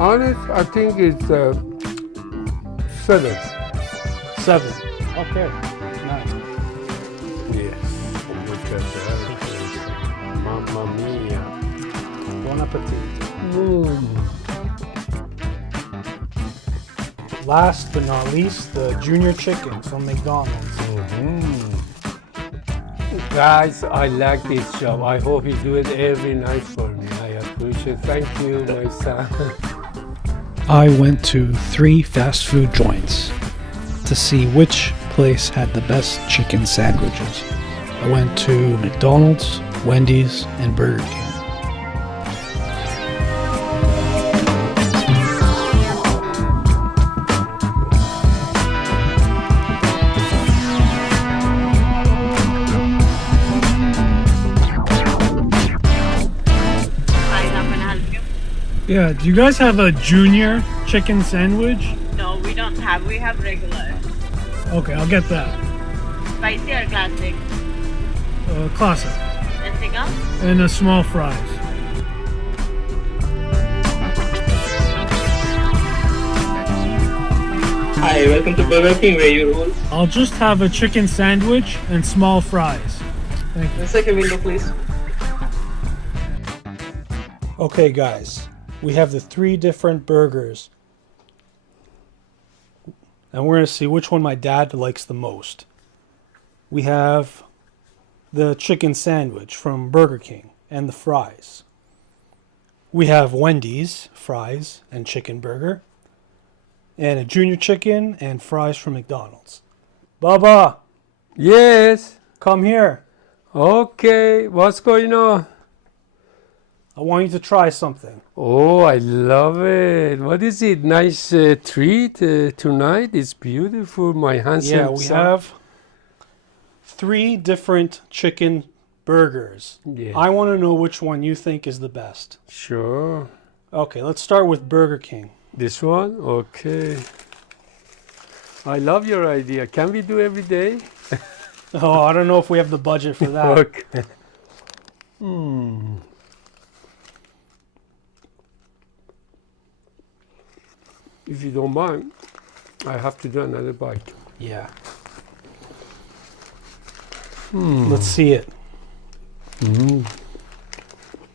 Honest, I think it's 7. 7. Okay. Nice. Yes. Look at that. Mamma mia. Buon appetito. Mm. Last but not least, the junior chicken from McDonald's. Guys, I like this job. I hope you do it every night for me. I appreciate it. Thank you, my son. I went to 3 fast food joints to see which place had the best chicken sandwiches. I went to McDonald's, Wendy's, and Burger King. Yeah, do you guys have a junior chicken sandwich? No, we don't have. We have regular. Okay, I'll get that. Spicy or classic? Classic. Anything else? And a small fries. Hi, welcome to Burger King. Where you roll? I'll just have a chicken sandwich and small fries. Thank you. The second window, please. Okay, guys, we have the 3 different burgers. And we're going to see which one my dad likes the most. We have the chicken sandwich from Burger King and the fries. We have Wendy's fries and chicken burger. And a junior chicken and fries from McDonald's. Baba, Yes. come here. Okay. What's going on? I want you to try something. Oh, I love it. What is it? Nice treat tonight. It's beautiful, my handsome Yeah, we son. have 3 different chicken burgers. Yeah. I want to know which one you think is the best. Sure. Okay, let's start with Burger King. This one? Okay. I love your idea. Can we do every day? Oh, I don't know if we have the budget for that. Okay. If you don't mind, I have to do another bite. Yeah. Let's see it.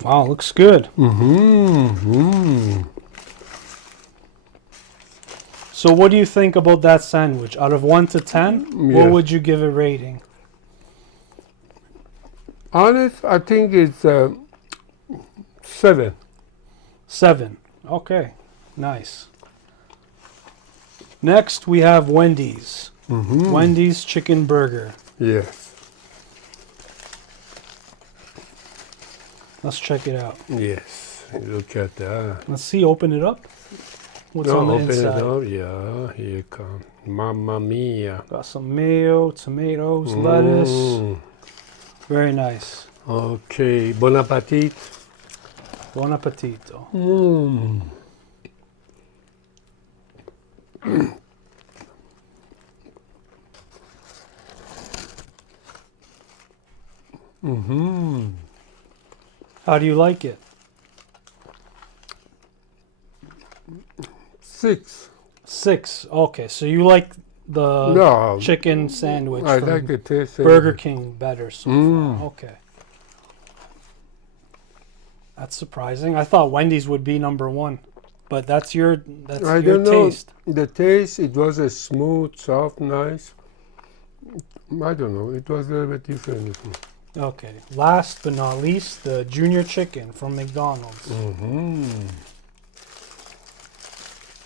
Wow, looks good. So what do you think about that sandwich? Out of 1 to 10, Yeah. what would you give it rating? Honest, I think it's 7. 7. Okay, nice. Next, we have Wendy's. Wendy's chicken burger. Yes. Let's check it out. Yes. Look at that. Let's see, open it up. What's on the Open inside? it up. Yeah, here it comes. Mamma mia. Got some mayo, tomatoes, lettuce. Mm. Very nice. Okay. Bon appetit. Buon appetito. How do you like it? 6. 6. Okay, so you like the No. chicken sandwich I from like the taste. of Burger it. King better so far. Okay. That's surprising. I thought Wendy's would be number 1, but that's your I don't know. taste. The taste, it was a smooth, soft, nice. I don't know. It was a little bit different. Okay. Last but not least, the junior chicken from McDonald's.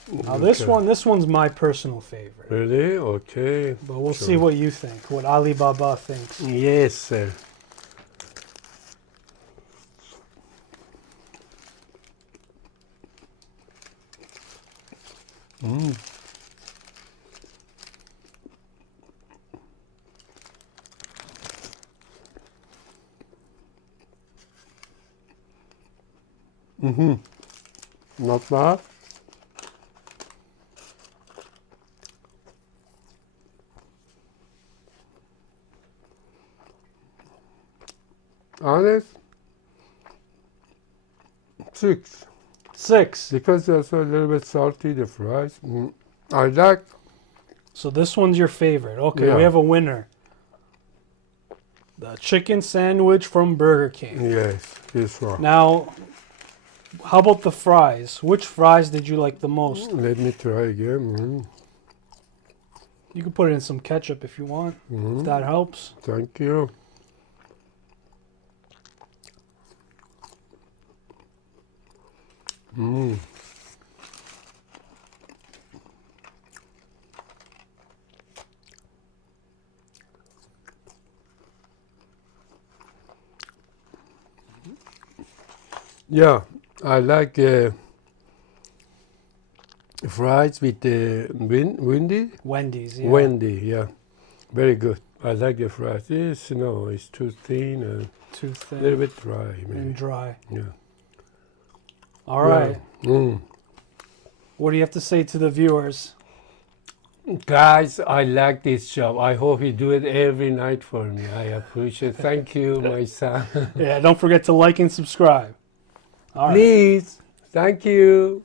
Now this one's my personal favorite. Really? Okay. But we'll Sure. see what you think, what Alibaba thinks. Yes, sir. Not bad. Honest, 6. 6. Because they're also a little bit salty, the fries. I like, So this one's your favorite. Okay, Yeah. we have a winner. The chicken sandwich from Burger King. yes, this one. Now, how about the fries? Which fries did you like the most? Let me try again. You can put it in some ketchup if you want, if that helps. Thank you. Yeah, I like fries with Wendy. Wendy's, yeah. Wendy, yeah, very good. I like the fries. It's too thin and Too a thin little bit dry, and maybe. dry. Yeah. All right. Yeah. What do you have to say to the viewers? Guys, I like this job. I hope you do it every night for me. I appreciate it. Thank you, my son. Yeah, don't forget to like and subscribe. All right. Please. Thank you.